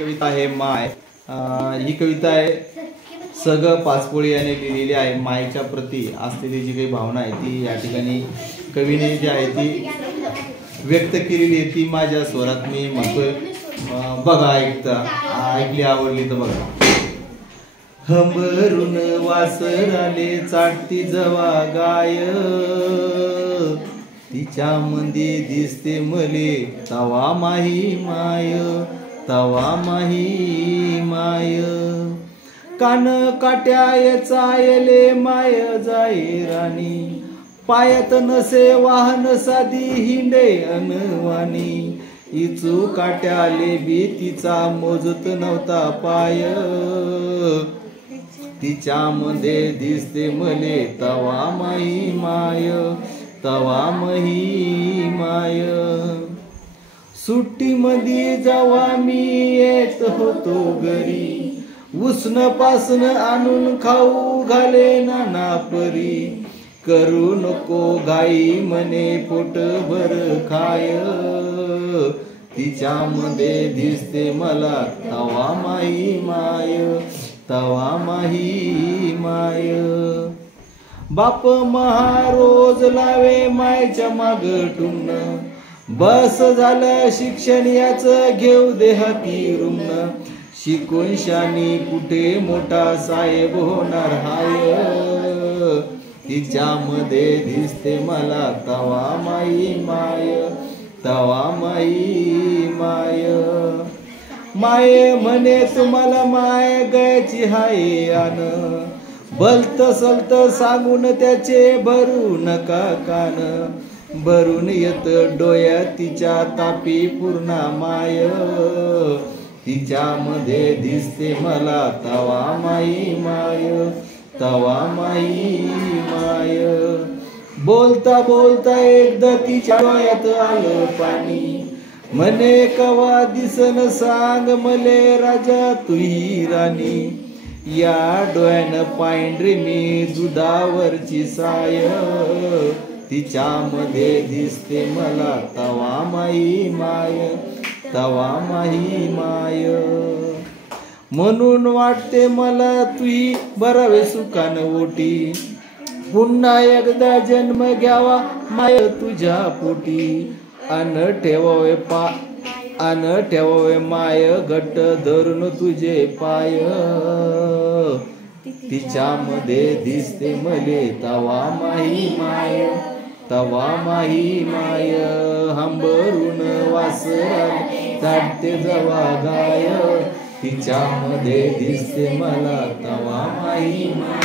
कविता आहे माय। ही कविता आहे सग पाचपोळी याने लिहिलेली आहे। मायेच्या प्रती असलेली जी काही भावना आहे ती या ठिकाणी कवीने जी आहे ती व्यक्त केलेली आहे। ती माझ्या स्वरात मी म्हणतोय, बघा ऐकली आवडली तर बघा। हंबरून वासराले चाटती जवा गाय, तिच्या मध्ये दिसते मले तवा माही माय, तवा माही माय। कान काट्याय चायले माय जाई राणी, पायात नसे वाहन साधी हिंडे अनवाणी। इचू काट्याले बी तिचा मोजत नव्हता पाय, तिच्यामध्ये दिसते मले तवा माही माय, तवा माही माय। सुट्टी मध्ये जेव्हा मी येत होतो घरी, उष्ण पासन आणून खाऊ घाले नाना परी। करू नको घाई म्हणे पोटभर खाय, तिच्यामध्ये दिसते मला तवा माही माय, तवा माही माय। बाप महारोज लावे मायच्या माग टुमन, बस झालं शिक्षण याच घेऊ दे हाती रुमन। शिकून शानी कुठे मोठा साहेब होणार हाय, तिच्यामध्ये दिसते मला तवा माई माय, तवा माई माय। माये म्हणे तुम्हाला माय गयाची हाय आन, भलत सलत सांगून त्याचे भरू नका कान। भरून येत डोळ्यात तिच्या तापी पूर्ण माय, तिच्यामध्ये दिसते मला तवा माई माय, तवा माई माय। बोलता बोलता एकदा तिच्या डोळ्यात आलं पाणी, म्हणे कवा दिसन सांग मले राजा तुही राणी। या डोळ्यानं पांढरी मी दुधावरची साय, तिच्यामध्ये दिसते मला तवा माई माय, तवा माही माय। म्हणून वाटते मला तुही बरावे सुखान ओटी, पुन्हा एकदा जन्म घ्यावा माय तुझ्या पोटी। अन ठेवावे माय घट्ट धरून तुझे पाय, तिच्यामध्ये दिसते मले तवा माही माय, तवा माही माय। हंबरून वासराले चाटते जवा गाय, तिच्यामध्ये दिसते मला तवा माही माय।